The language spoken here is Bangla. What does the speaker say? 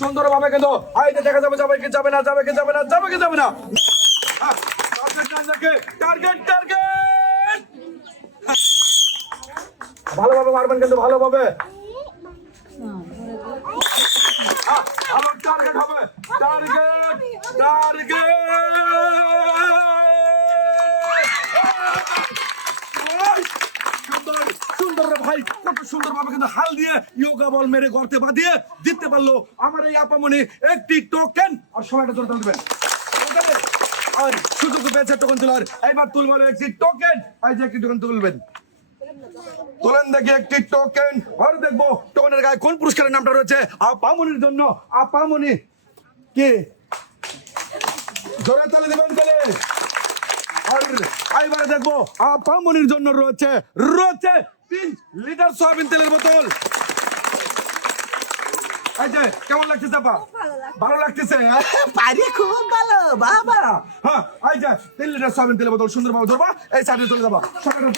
সুন্দরভাবে কিন্তু আইতে দেখা যাবে যাবে কি যাবে না যাবে কি যাবে না যাবে কি যাবে না টার্গেট টার্গেট ভালোভাবে মারবেন কিন্তু ভালোভাবে আমার টার্গেট হবে টার্গেট টার্গেট সুন্দর ভাই কত সুন্দর ভাবে কিন্তু হাল দিয়ে ইয়োগা বল মেরে গর্তে বাঁধিয়ে জিততে পারলো আমার এই আপামনি একটি টোকেন আর সময়টা ধরে দেবেন আর সুযোগ পেয়েছে টোকেন তোলার এইবার তুলবেন একটি টোকেন এই যে একটি টোকেন তুলবেন তোলেন দেখি একটি টোকেন আর দেখবো টোকেনের গায়ে কোন পুরস্কারের নামটা রয়েছে আপামনির জন্য আপামনি কি জোরে তালে দেবেন বলে আর এইবারে দেখবো আপামনির জন্য রয়েছে 3 লিটার সয়াবিন তেলের বোতল এই যে কেমন লাগতেছে আপা ভালো লাগতেছে পারি খুব ভালো বাবা হ্যাঁ এই যে 3 লিটার সয়াবিন তেলের বোতল সুন্দরভাবে ধরবা এই সাইডে চলে যাবা সকালে